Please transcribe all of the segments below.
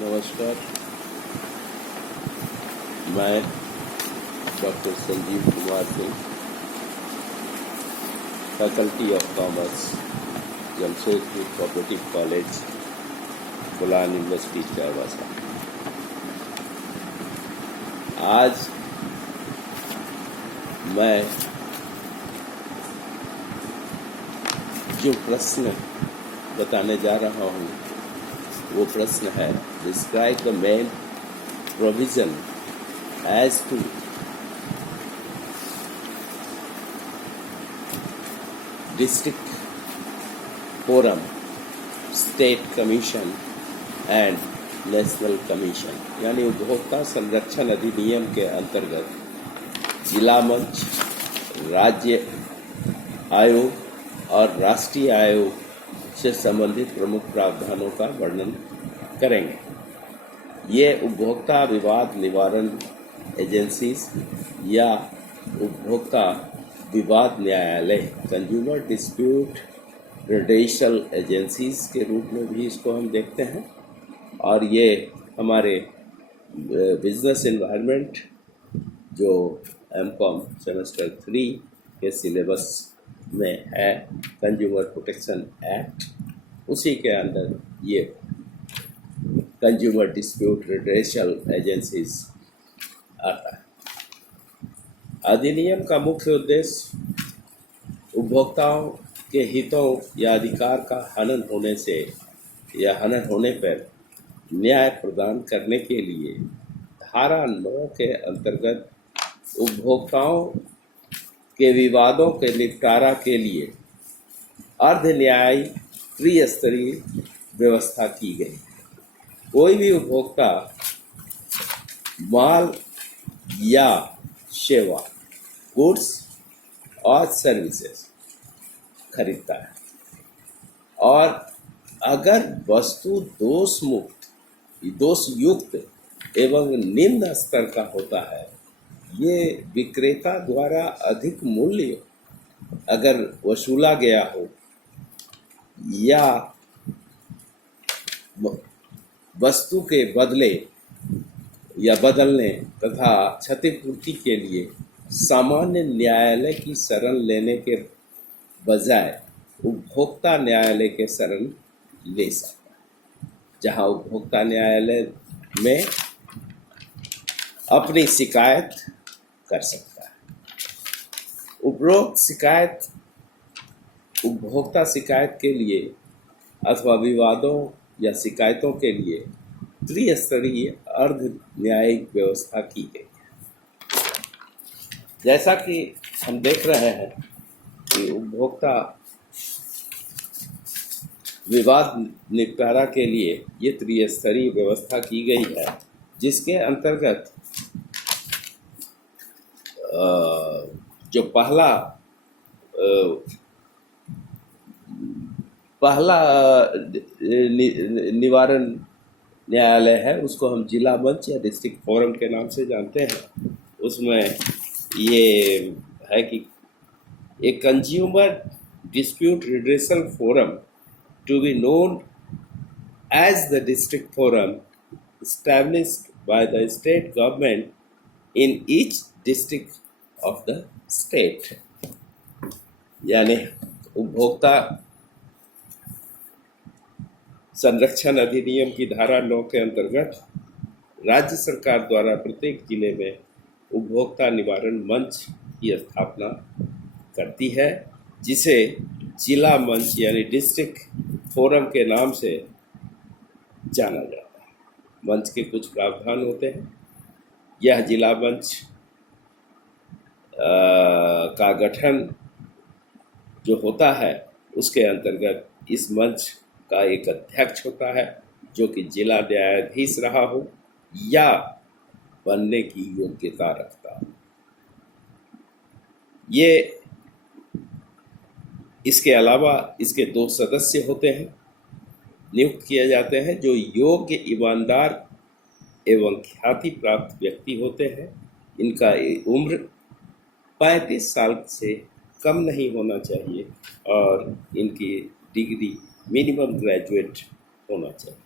नमस्कार। मैं doctor Sanjeev Kumar Singh, faculty of commerce, Jamshedpur cooperative college, बुलान यूनिवर्सिटी चाईबासा। आज मैं जो प्रश्न बताने जा रहा हूँ वो प्रश्न है, describe the main provision as to district forum, state commission and national commission, यानी उपभोक्ता संरक्षण अधिनियम के अंतर्गत जिला मंच, राज्य आयोग और राष्ट्रीय आयोग से संबंधित प्रमुख प्रावधानों का वर्णन करेंगे। ये उपभोक्ता विवाद निवारण एजेंसीज या उपभोक्ता विवाद न्यायालय, कंज्यूमर डिस्प्यूट रिड्रेसल एजेंसीज के रूप में भी इसको हम देखते हैं, और ये हमारे बिजनेस एनवायरनमेंट जो एमकॉम सेमेस्टर 3 के सिलेबस में है, कंज्यूमर प्रोटेक्शन एक्ट, उसी के अंदर ये कंज्यूमर डिस्प्यूट रिड्रेसल एजेंसीज आता है। अधिनियम का मुख्य उद्देश्य उपभोक्ताओं के हितों या अधिकार का हनन होने से या हनन होने पर न्याय प्रदान करने के लिए धारा 9 के अंतर्गत उपभोक्ताओं के विवादों के निपटारा के लिए अर्ध न्यायिक त्रिस्तरीय व्यवस्था की गई। कोई भी उपभोक्ता माल या सेवा, गुड्स और सर्विसेज खरीदता है, और अगर वस्तु दोषयुक्त एवं निम्न स्तर का होता है, ये विक्रेता द्वारा अधिक मूल्य अगर वसूला गया हो या वस्तु के बदले या बदलने तथा क्षतिपूर्ति के लिए सामान्य न्यायालय की शरण लेने के बजाय उपभोक्ता न्यायालय के शरण ले सकता है, जहां उपभोक्ता न्यायालय में अपनी शिकायत कर सकता है। उपरोक्त शिकायत उपभोक्ता शिकायत के लिए अथवा विवादों या शिकायतों के लिए त्रिस्तरीय अर्ध न्यायिक व्यवस्था की गई है। जैसा कि हम देख रहे हैं कि उपभोक्ता विवाद निपटारा के लिए ये त्रिस्तरीय व्यवस्था की गई है, जिसके अंतर्गत जो पहला निवारण न्यायालय है, उसको हम जिला मंच या डिस्ट्रिक्ट फोरम के नाम से जानते हैं। उसमें ये है कि a consumer dispute redressal forum to be known as the district forum established by the state government in each district of the state, यानी उपभोक्ता संरक्षण अधिनियम की धारा 9 के अंतर्गत राज्य सरकार द्वारा प्रत्येक जिले में उपभोक्ता निवारण मंच की स्थापना करती है, जिसे जिला मंच यानी डिस्ट्रिक्ट फोरम के नाम से जाना जाता है। मंच के कुछ प्रावधान होते हैं। यह जिला मंच का गठन जो होता है, उसके अंतर्गत इस मंच का एक अध्यक्ष होता है, जो कि जिला न्यायाधीश रहा हो या बनने की योग्यता रखता हो। ये इसके अलावा इसके 2 सदस्य होते हैं, नियुक्त किए जाते हैं, जो योग्य, ईमानदार एवं ख्याति प्राप्त व्यक्ति होते हैं। इनका उम्र 35 साल से कम नहीं होना चाहिए और इनकी डिग्री मिनिमम ग्रेजुएट होना चाहिए।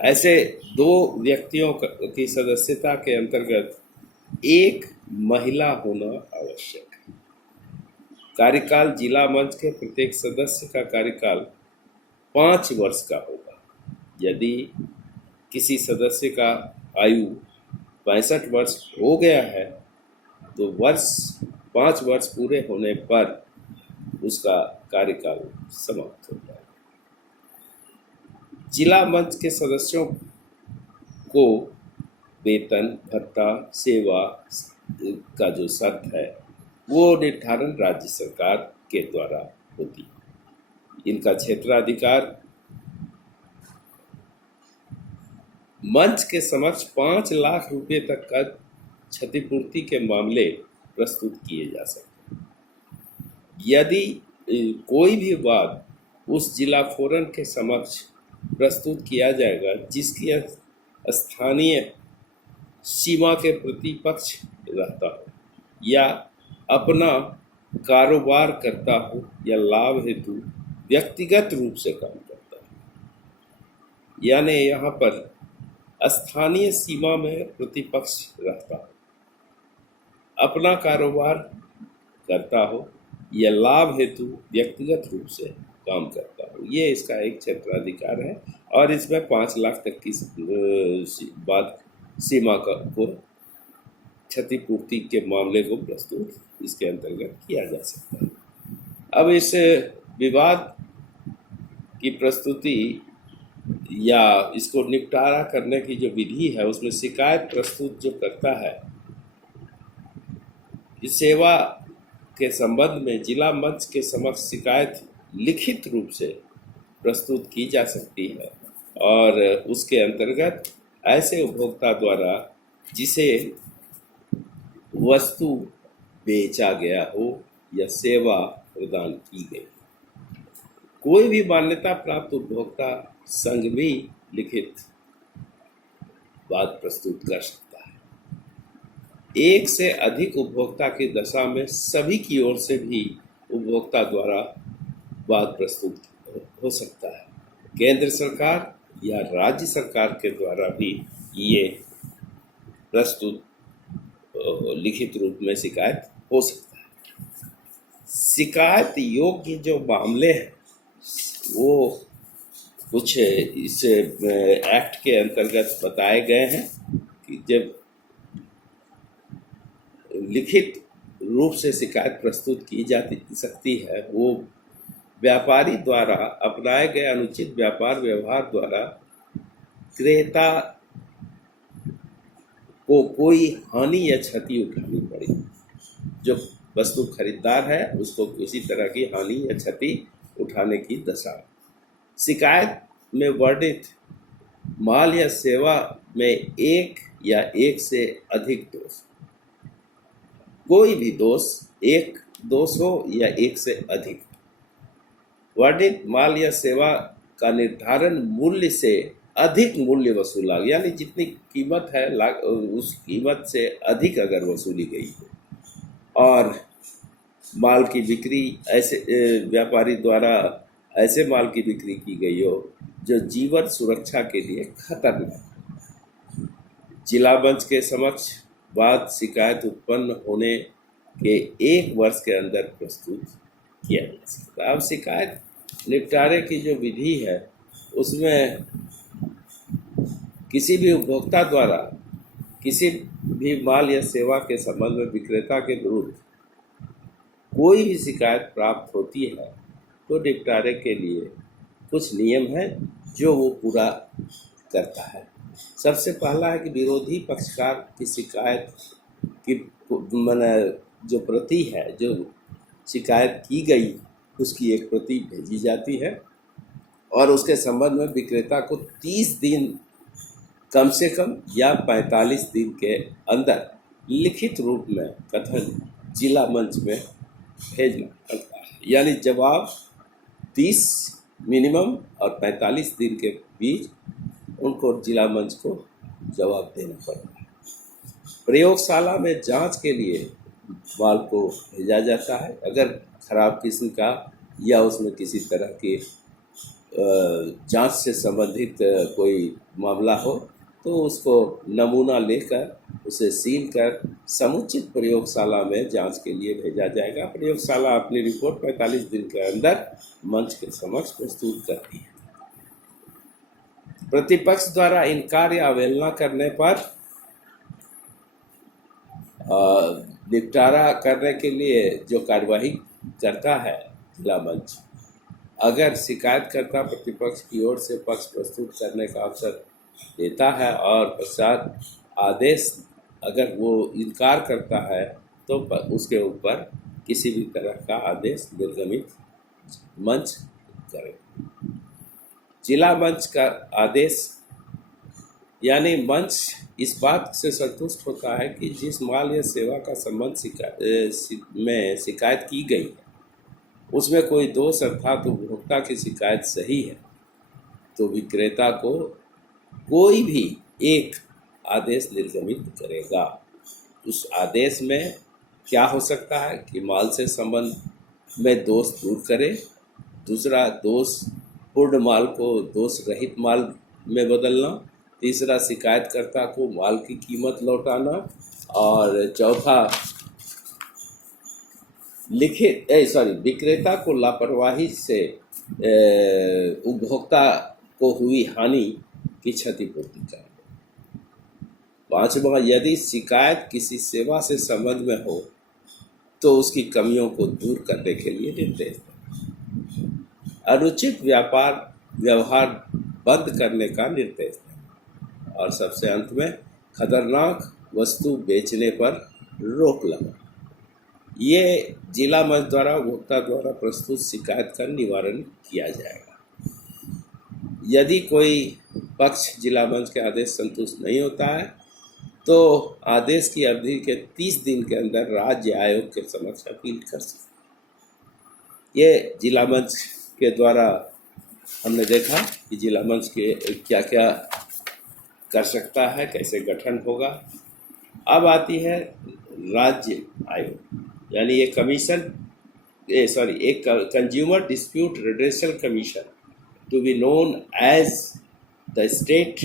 ऐसे दो व्यक्तियों की सदस्यता के अंतर्गत एक महिला होना आवश्यक है। कार्यकाल जिला मंच के प्रत्येक सदस्य का कार्यकाल 5 वर्ष का होगा। यदि किसी सदस्य का आयु 65 वर्ष हो गया है तो 5 वर्ष पूरे होने पर उसका कार्यकाल समाप्त हो जाएगा। जिला मंच के सदस्यों को वेतन भत्ता सेवा का जो शर्त है वो निर्धारण राज्य सरकार के द्वारा होती है। इनका क्षेत्राधिकार मंच के समक्ष 5 लाख रुपए तक का क्षतिपूर्ति के मामले प्रस्तुत किए जा सकते हैं। यदि कोई भी वाद उस जिला फोरम के समक्ष प्रस्तुत किया जाएगा जिसकी स्थानीय सीमा के प्रतिपक्ष रहता हो या अपना कारोबार करता हो या लाभ हेतु व्यक्तिगत रूप से काम करता हो, यानी यहाँ पर स्थानीय सीमा में प्रतिपक्ष रहता हो, अपना कारोबार करता हो या लाभ हेतु व्यक्तिगत रूप से काम करता हो, ये इसका एक क्षेत्राधिकार है और इसमें 5 लाख तक की बात सीमा को क्षतिपूर्ति के मामले को प्रस्तुत इसके अंतर्गत किया जा सकता है। अब इस विवाद की प्रस्तुति या इसको निपटारा करने की जो विधि है उसमें शिकायत प्रस्तुत जो करता है, इस सेवा के संबंध में जिला मंच के समक्ष शिकायत लिखित रूप से प्रस्तुत की जा सकती है और उसके अंतर्गत ऐसे उपभोक्ता द्वारा जिसे वस्तु बेचा गया हो या सेवा प्रदान की गई, कोई भी मान्यता प्राप्त उपभोक्ता संघ भी लिखित बात प्रस्तुत कर सकता है। एक से अधिक उपभोक्ता की दशा में सभी की ओर से भी उपभोक्ता द्वारा बात प्रस्तुत हो सकता है। केंद्र सरकार या राज्य सरकार के द्वारा भी ये प्रस्तुत लिखित रूप में शिकायत हो सकता है। शिकायत योग्य जो मामले हैं वो कुछ इस एक्ट के अंतर्गत बताए गए हैं कि जब लिखित रूप से शिकायत प्रस्तुत की जा सकती है वो व्यापारी द्वारा अपनाए गए अनुचित व्यापार व्यवहार द्वारा क्रेता को कोई हानि या क्षति उठानी पड़ी। जो वस्तु खरीदार है उसको किसी तरह की हानि या क्षति उठाने की दशा। शिकायत में वर्णित माल या सेवा में एक या एक से अधिक दोष, कोई भी दोष, एक दोष हो या एक से अधिक, वर्णित माल या सेवा का निर्धारण मूल्य से अधिक मूल्य वसूला, यानी जितनी कीमत है उस कीमत से अधिक अगर वसूली गई हो और माल की बिक्री ऐसे व्यापारी द्वारा ऐसे माल की बिक्री की गई हो जो जीवन सुरक्षा के लिए खतरनाक। जिला मंच के समक्ष वाद शिकायत उत्पन्न होने के 1 वर्ष के अंदर प्रस्तुत किया जा सकता है। अब शिकायत निपटारे की जो विधि है उसमें किसी भी उपभोक्ता द्वारा किसी भी माल या सेवा के संबंध में विक्रेता के विरुद्ध कोई भी शिकायत प्राप्त होती है तो निपटारे के लिए कुछ नियम हैं जो वो पूरा करता है। सबसे पहला है कि विरोधी पक्षकार की शिकायत की जो प्रति है, जो शिकायत की गई उसकी एक प्रति भेजी जाती है और उसके संबंध में विक्रेता को 30 दिन कम से कम या 45 दिन के अंदर लिखित रूप में कथन जिला मंच में भेजना पड़ता है। यानी जवाब 30 मिनिमम और 45 दिन के बीच उनको जिला मंच को जवाब देना पड़ता है। प्रयोगशाला में जांच के लिए माल को भेजा जाता है। अगर खराब किस्म का या उसमें किसी तरह की जांच से संबंधित कोई मामला हो तो उसको नमूना लेकर उसे सील कर समुचित प्रयोगशाला में जांच के लिए भेजा जाएगा। प्रयोगशाला अपनी रिपोर्ट 45 दिन के अंदर मंच के समक्ष प्रस्तुत करती है। प्रतिपक्ष द्वारा इनकार या अवहेलना करने पर निपटारा करने के लिए जो कार्यवाही करता है जिला मंच, अगर शिकायतकर्ता प्रतिपक्ष की ओर से पक्ष प्रस्तुत करने का अवसर देता है और पश्चात आदेश अगर वो इनकार करता है तो उसके ऊपर किसी भी तरह का आदेश निर्गमित मंच करे। जिला मंच का आदेश यानी मंच इस बात से संतुष्ट होता है कि जिस माल या सेवा का संबंध शिकायत की गई है उसमें कोई दोष अर्थात उपभोक्ता की शिकायत सही है तो विक्रेता को कोई भी एक आदेश निर्गमित करेगा। उस आदेश में क्या हो सकता है कि माल से संबंध में दोष दूर करे, दूसरा दोष पूर्ण माल को दोष रहित माल में बदलना, तीसरा शिकायतकर्ता को माल की कीमत लौटाना और चौथा विक्रेता को लापरवाही से उपभोक्ता को हुई हानि की क्षतिपूर्ति करना। पांचवा, यदि शिकायत किसी सेवा से संबंध में हो तो उसकी कमियों को दूर करने के लिए निर्देश देना। अनुचित व्यवहार बंद करने का निर्देश देना। और सबसे अंत में खतरनाक वस्तु बेचने पर रोक लगाना। ये जिला मंच द्वारा उपभोक्ता द्वारा प्रस्तुत शिकायत का निवारण किया जाएगा। यदि कोई पक्ष जिला मंच के आदेश संतुष्ट नहीं होता है तो आदेश की अवधि के 30 दिन के अंदर राज्य आयोग के समक्ष अपील कर सकते। ये जिला मंच के द्वारा हमने देखा कि जिला मंच के क्या क्या कर सकता है, कैसे गठन होगा। अब आती है राज्य आयोग यानी ये एक consumer dispute redressal commission to be known as the state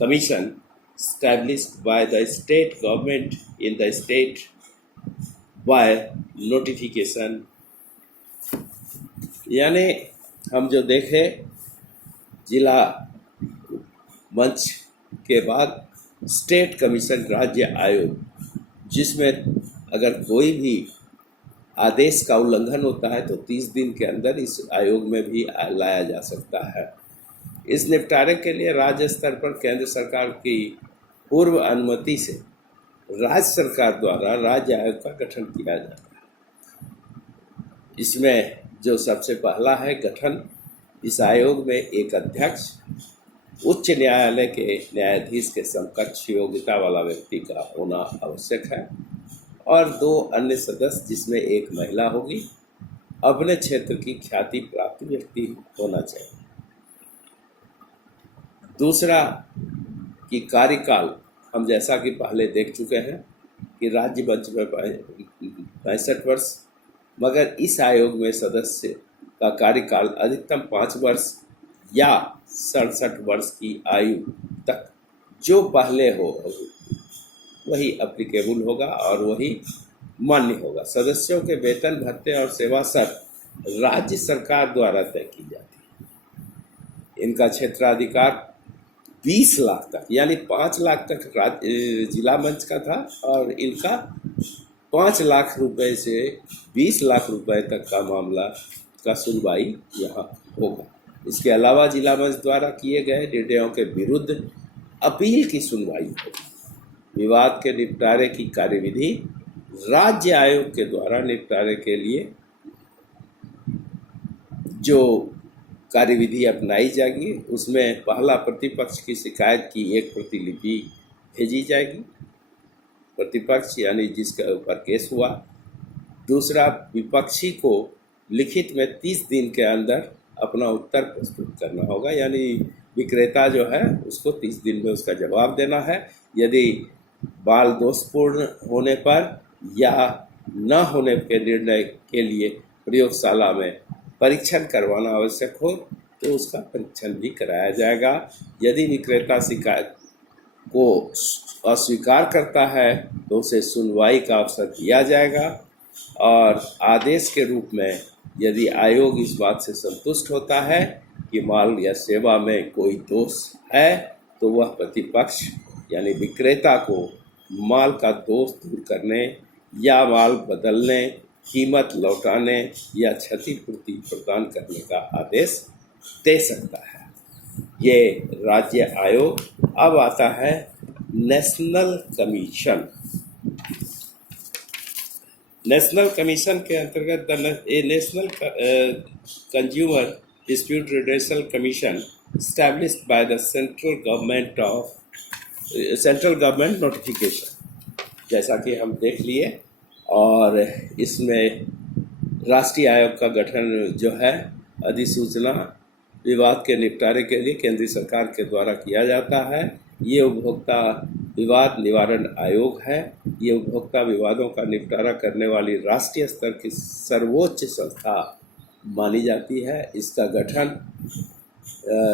commission established by the state government in the state by notification। यानी हम जो देखे जिला मंच के बाद स्टेट कमीशन राज्य आयोग, जिसमें अगर कोई भी आदेश का उल्लंघन होता है तो 30 दिन के अंदर इस आयोग में भी लाया जा सकता है। इस निपटारे के लिए राज्य स्तर पर केंद्र सरकार की पूर्व अनुमति से राज्य सरकार द्वारा राज्य आयोग का गठन किया जाता है। इसमें जो सबसे पहला है गठन, इस आयोग में एक अध्यक्ष, उच्च न्यायालय के न्यायाधीश के समकक्ष योग्यता वाला व्यक्ति का होना आवश्यक है और 2 अन्य सदस्य जिसमें एक महिला होगी, अपने क्षेत्र की ख्याति प्राप्त व्यक्ति होना चाहिए। दूसरा कि कार्यकाल हम जैसा कि पहले देख चुके हैं कि राज्य मंच में 65 वर्ष, मगर इस आयोग में सदस्य का कार्यकाल अधिकतम 5 वर्ष या 67 वर्ष की आयु तक जो पहले हो वही एप्लीकेबल होगा और वही मान्य होगा। सदस्यों के वेतन भत्ते और सेवा शर्त राज्य सरकार द्वारा तय की जाती है। इनका क्षेत्राधिकार 20 लाख तक यानी 5 लाख तक जिला मंच का था और इनका 5 लाख रुपए से 20 लाख रुपए तक का मामला का सुनवाई यहाँ होगा। इसके अलावा जिला मंच द्वारा किए गए निर्णयों के विरुद्ध अपील की सुनवाई होगी। विवाद के निपटारे की कार्यविधि राज्य आयोग के द्वारा निपटारे के लिए जो कार्यविधि अपनाई जाएगी उसमें पहला, प्रतिपक्ष की शिकायत की एक प्रतिलिपि भेजी जाएगी, प्रतिपक्ष यानी जिसके ऊपर केस हुआ। दूसरा, विपक्षी को लिखित में 30 दिन के अंदर अपना उत्तर प्रस्तुत करना होगा, यानी विक्रेता जो है उसको 30 दिन में उसका जवाब देना है। यदि बाल दोषपूर्ण होने पर या न होने के निर्णय के लिए प्रयोगशाला में परीक्षण करवाना आवश्यक हो तो उसका परीक्षण भी कराया जाएगा। यदि विक्रेता शिकायत को अस्वीकार करता है तो उसे सुनवाई का अवसर दिया जाएगा और आदेश के रूप में यदि आयोग इस बात से संतुष्ट होता है कि माल या सेवा में कोई दोष है तो वह प्रतिपक्ष यानी विक्रेता को माल का दोष दूर करने या माल बदलने, कीमत लौटाने या क्षतिपूर्ति प्रदान करने का आदेश दे सकता है। ये राज्य आयोग। अब आता है नेशनल कमीशन। नेशनल कमीशन के अंतर्गत national consumer dispute redressal commission established by the central government notification, जैसा कि हम देख लिए। और इसमें राष्ट्रीय आयोग का गठन जो है अधिसूचना विवाद के निपटारे के लिए केंद्र सरकार के द्वारा किया जाता है। ये उपभोक्ता विवाद निवारण आयोग है। ये उपभोक्ता विवादों का निपटारा करने वाली राष्ट्रीय स्तर की सर्वोच्च संस्था मानी जाती है। इसका गठन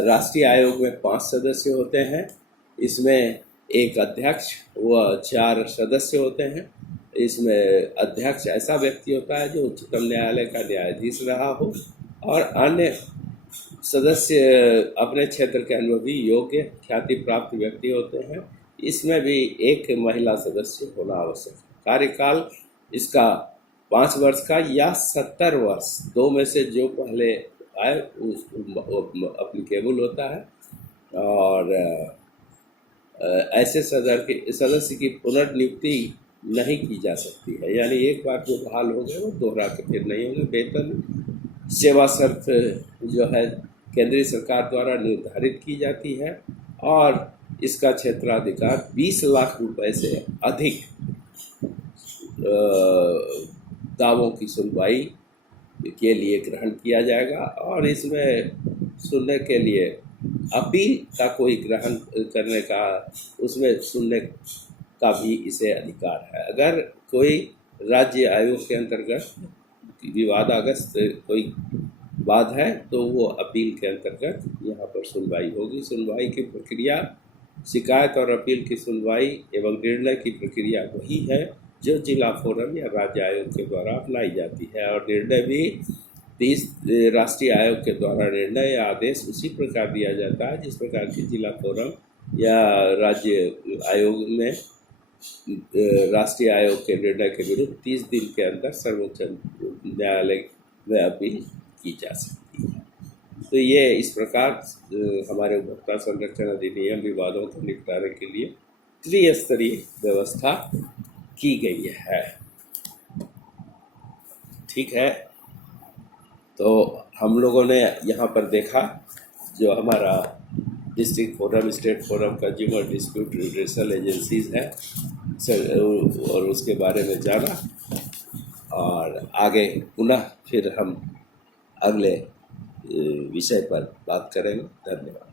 राष्ट्रीय आयोग में 5 सदस्य होते हैं। इसमें एक अध्यक्ष व 4 सदस्य होते हैं। इसमें अध्यक्ष ऐसा व्यक्ति होता है जो उच्चतम न्यायालय का न्यायाधीश रहा हो और अन्य सदस्य अपने क्षेत्र के अनुभवी, योग्य, ख्याति प्राप्त व्यक्ति होते हैं। इसमें भी एक महिला सदस्य होना आवश्यक है। कार्यकाल इसका 5 वर्ष का या 70 वर्ष, 2 में से जो पहले आए उस अप्लीकेबल होता है। और ऐसे सदस्य की पुनर्नियुक्ति नहीं की जा सकती है, यानी एक बार जो बहाल हो गए वो दोहरा के फिर नहीं होंगे। वेतन सेवा शर्त जो है केंद्रीय सरकार द्वारा निर्धारित की जाती है और इसका क्षेत्राधिकार 20 लाख रुपए से अधिक दावों की सुनवाई के लिए ग्रहण किया जाएगा। और इसमें सुनने के लिए अपील का कोई ग्रहण करने का, उसमें सुनने का भी इसे अधिकार है। अगर कोई राज्य आयोग के अंतर्गत विवादाग्रस्त कोई वाद है तो वो अपील के अंतर्गत यहाँ पर सुनवाई होगी। सुनवाई की प्रक्रिया, शिकायत और अपील की सुनवाई एवं निर्णय की प्रक्रिया वही है जो जिला फोरम या राज्य आयोग के द्वारा अपनाई जाती है। और निर्णय भी 30 राष्ट्रीय आयोग के द्वारा निर्णय या आदेश उसी प्रकार दिया जाता है जिस प्रकार की जिला फोरम या राज्य आयोग में राष्ट्रीय आयोग के निर्णय के विरुद्ध 30 दिन के अंदर सर्वोच्च न्यायालय में अपील की जा सकती है। तो ये इस प्रकार हमारे उपभोक्ता संरक्षण अधिनियम विवादों के निपटारे के लिए त्रिस्तरीय व्यवस्था की गई है। ठीक है, तो हम लोगों ने यहाँ पर देखा जो हमारा district forum, state forum, consumer dispute redressal agencies है और उसके बारे में जाना। और आगे पुनः फिर हम अगले विषय पर बात करेंगे। धन्यवाद।